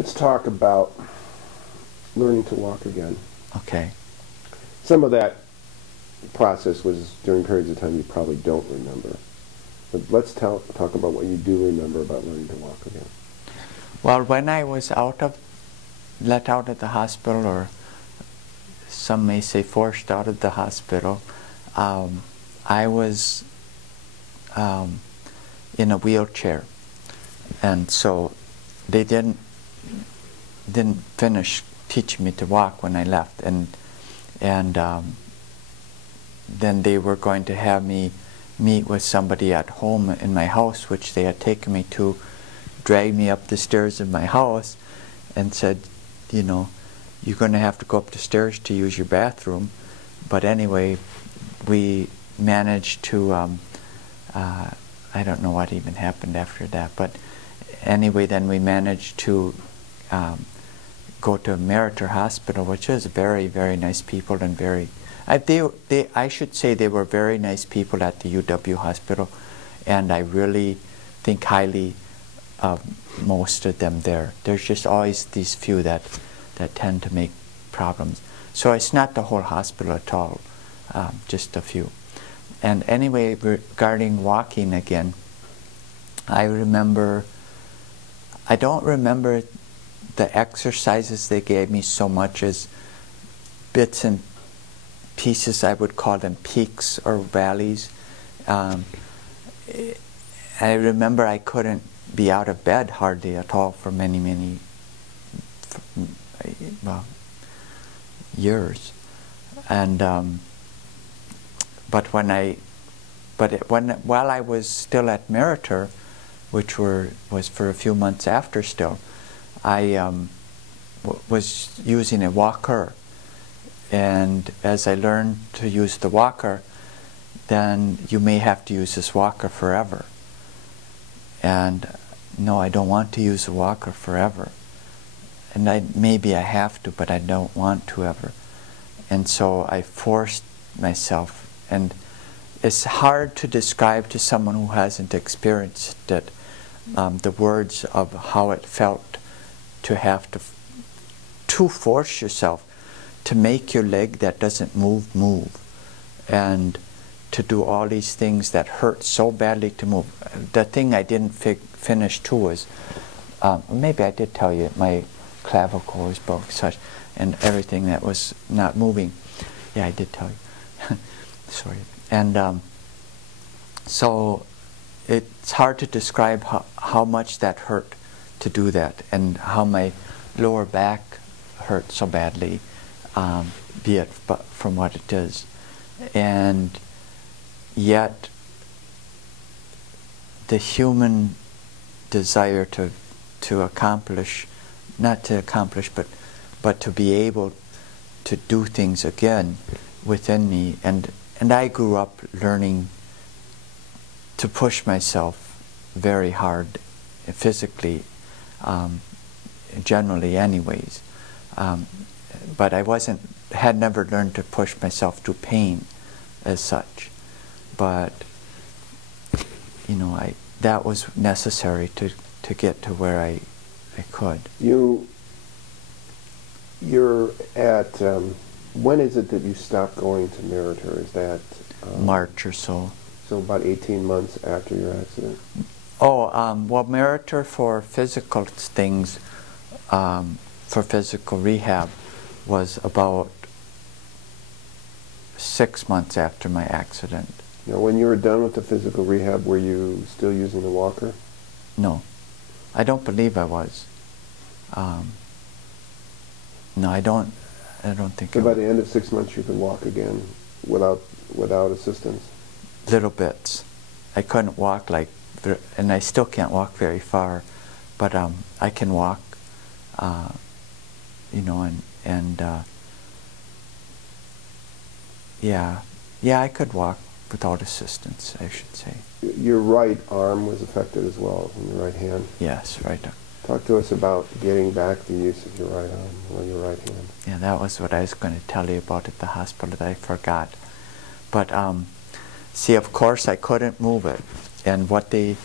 Let's talk about learning to walk again. Okay. Some of that process was during periods of time you probably don't remember. But let's talk about what you do remember about learning to walk again. Well, when I was let out of the hospital, or some may say forced out of the hospital, I was in a wheelchair, and so they didn't finish teaching me to walk when I left, and then they were going to have me meet with somebody at home in my house, which they had taken me to, dragged me up the stairs of my house, and said, you know, you're going to have to go up the stairs to use your bathroom. But anyway, we managed to, I don't know what even happened after that, but anyway, then we managed to go to Meritor Hospital, which is very, very nice people, and very, I should say they were very nice people at the UW hospital, and I really think highly of most of them there. There's just always these few that tend to make problems. So it's not the whole hospital at all, just a few. And anyway, regarding walking again, I don't remember the exercises they gave me so much as bits and pieces. I would call them peaks or valleys. I remember I couldn't be out of bed hardly at all for many years, and while I was still at Meritor, which was for a few months after still, I was using a walker, and as I learned to use the walker, then you may have to use this walker forever. And no, I don't want to use a walker forever. And maybe I have to, but I don't want to ever. And so I forced myself. And it's hard to describe to someone who hasn't experienced it, the words of how it felt to have to force yourself to make your leg that doesn't move, and to do all these things that hurt so badly to move. The thing I didn't finish too was, maybe I did tell you, my clavicle was broke, such, and everything that was not moving. Yeah, I did tell you. Sorry. And so it's hard to describe how much that hurt to do that, and how my lower back hurt so badly, be it from what it is. And yet the human desire to accomplish, not to accomplish, but to be able to do things again within me. And I grew up learning to push myself very hard physically, generally anyways. But I had never learned to push myself to pain as such. But, you know, that was necessary to get to where I could. You're at, when is it that you stopped going to Meritor? Is that? March or so. So about 18 months after your accident? Oh, well, Meritor for physical things, for physical rehab, was about 6 months after my accident. Now, when you were done with the physical rehab, were you still using the walker? No, I don't believe I was. No, I don't think. So by the end of 6 months, you could walk again without assistance? Little bits. I couldn't walk and I still can't walk very far, but I can walk, you know, and yeah, I could walk without assistance, I should say. Your right arm was affected as well, in your right hand? Yes, right. Talk to us about getting back the use of your right arm or your right hand. Yeah, that was what I was going to tell you about at the hospital that I forgot. But see, of course, I couldn't move it. And what they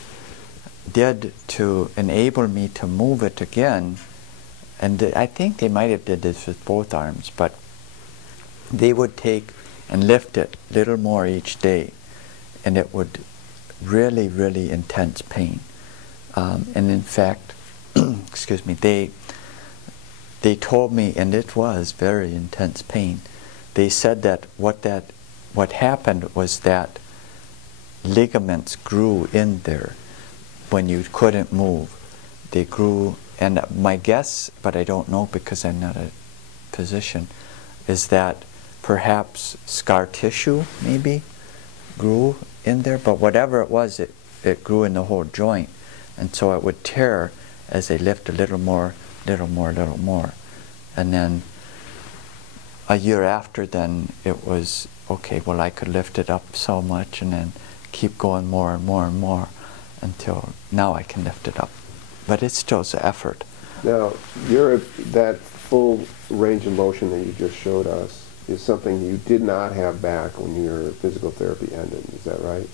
did to enable me to move it again and I think they might have did this with both arms, but they would take and lift it a little more each day, and it would really, really intense pain. And in fact, excuse me, they told me, and it was very intense pain. They said that what happened was that ligaments grew in there when you couldn't move. They grew, and my guess, but I don't know because I'm not a physician, is that perhaps scar tissue maybe grew in there, but whatever it was, it grew in the whole joint, and so it would tear as they lift a little more, little more, little more. And then a year after, then it was, okay, well, I could lift it up so much and then keep going more and more and more until now I can lift it up. But it still is an effort. Now, that full range of motion that you just showed us is something you did not have back when your physical therapy ended. Is that right?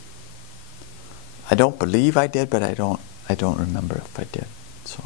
I don't believe I did, but I don't remember if I did. So.